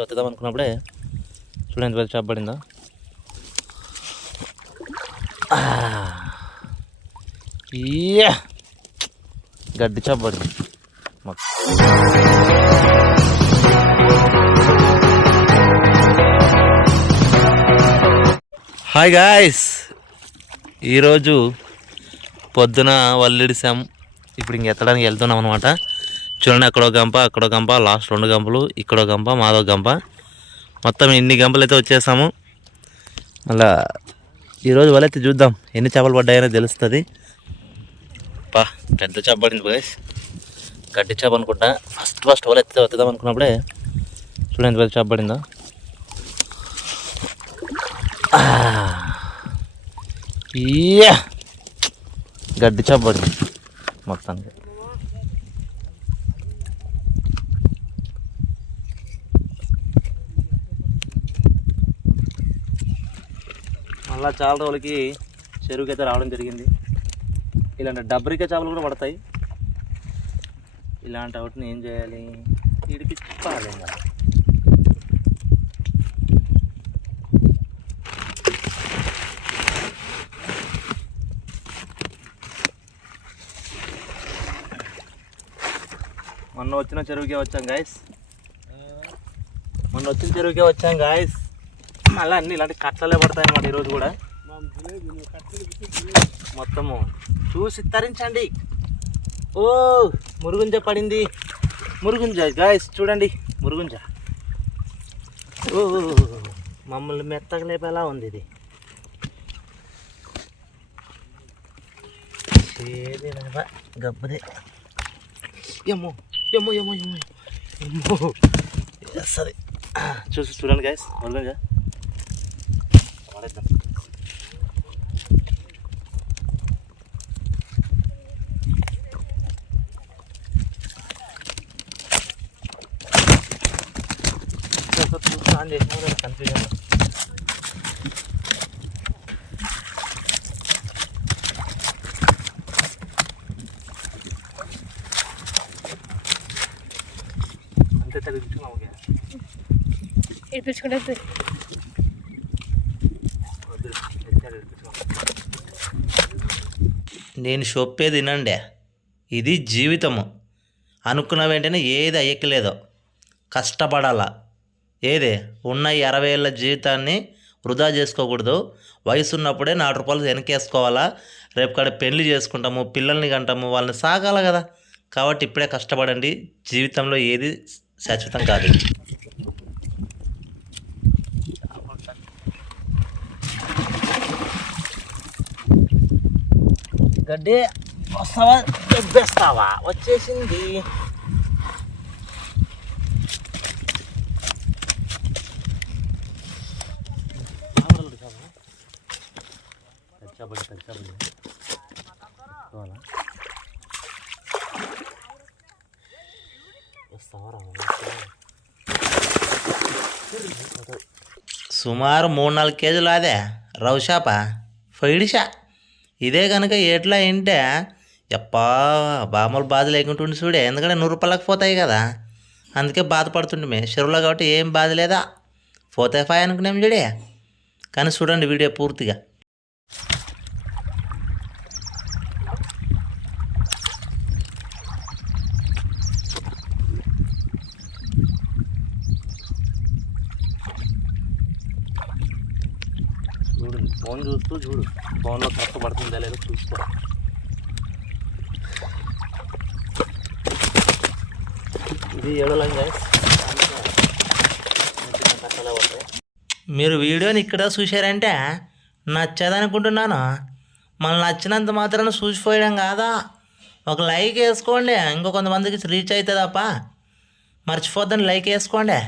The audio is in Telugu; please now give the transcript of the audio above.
వద్దాం అనుకున్నప్పుడే చూడండి ఎంత పెద్ద చేప పడిందో. గడ్డి చేప పడింది. హాయ్ గాయ్స్, ఈరోజు పొద్దున వల్లిడిసాం. ఇప్పుడు ఇంక ఎత్తడానికి వెళ్తున్నాం అనమాట. చూడండి, అక్కడో గంప, లాస్ట్ 2 గంపలు, ఇక్కడో గంప, మాదో గంప, మొత్తం ఇన్ని గంపలు అయితే వచ్చేసాము. మళ్ళా ఈరోజు వలెత్తి చూద్దాం ఎన్ని చేపలు పడ్డాయో తెలుస్తుంది. పెద్ద చేప పడింది గాయ్స్, గడ్డి చేప అనుకుంటా. ఫస్ట్ వలెత్తి వద్దాం అనుకున్నప్పుడే చూడండి ఎంత పెద్ద చేప పడిందో. గడ్డి చేప పడింది మొత్తానికి. మళ్ళీ చాలా రోజులకి చెరువుకి అయితే రావడం జరిగింది. ఇలాంటి డబ్బరిక చేపలు కూడా పడతాయి. ఇలాంటి వాటిని ఏం చేయాలి, వీడికి చిప్పాలి. మొన్న వచ్చిన చెరువుకే వచ్చాం గాయస్. మళ్ళీ అన్నీ ఇలాంటి కట్టలే పడతాయి అన్నమాట. ఈరోజు కూడా మొత్తము చూసి తరించండి. ఓ మురుగుంజ పడింది, మురుగుంజ గాయస్, చూడండి మురుగుంజ. ఓ మమ్మల్ని మెత్తగా లేపేలా ఉంది ఇది. గబ్బదే ఏమో సరే చూడండి గాయస్, మురుగుంజ వాడేద్దాం. కన్ఫ్యూజన్ అంతే తగ్గించుకున్నాము. నేను చెప్పేది వినండి, ఇది జీవితము. అనుకున్న వెంటనే ఏది అయ్యక్కలేదో, కష్టపడాలా. ఏదే ఉన్న 60 ఏళ్ళ జీవితాన్ని వృధా చేసుకోకూడదు. వయసు ఉన్నప్పుడే 4 రూపాయలు వెనకేసుకోవాలా. రేపు కాడ పెళ్లి చేసుకుంటాము, పిల్లల్ని కంటాము, వాళ్ళని సాగాల కదా. కాబట్టి ఇప్పుడే కష్టపడండి. జీవితంలో ఏది శాశ్వతం కాదు. గడ్డి వస్తావా, దెబ్బేస్తావా? వచ్చేసింది. సుమారు 3-4 కేజీలు అదే రవ్వ చేప ఫైడిషా. ఇదే కనుక ఎట్లా ఏంటే ఎప్పా బామలు బాధ లేకుంటుండి చూడే. ఎందుకంటే 100 రూపాయలకు పోతాయి కదా, అందుకే బాధపడుతుండే. చెరువులో కాబట్టి ఏం బాధ లేదా, పోతాయి ఫాయ్ అనుకునేం చూడే. కానీ చూడండి వీడియో పూర్తిగా. చూడు, ఫోన్ చూస్తూ చూడు, ఫోన్లో కరెక్ట్ పడుతుందా లేదో చూసుకో. ఇది ఏడోలంగా మీరు వీడియోని ఇక్కడ చూశారంటే నచ్చదనుకుంటున్నాను. మళ్ళీ నచ్చినంత మాత్రాన చూసిపోయడం కాదా. ఒక లైక్ వేసుకోండి, ఇంకో కొంతమందికి రీచ్ అవుతుంది తప్ప. మర్చిపోద్దని లైక్ వేసుకోండి.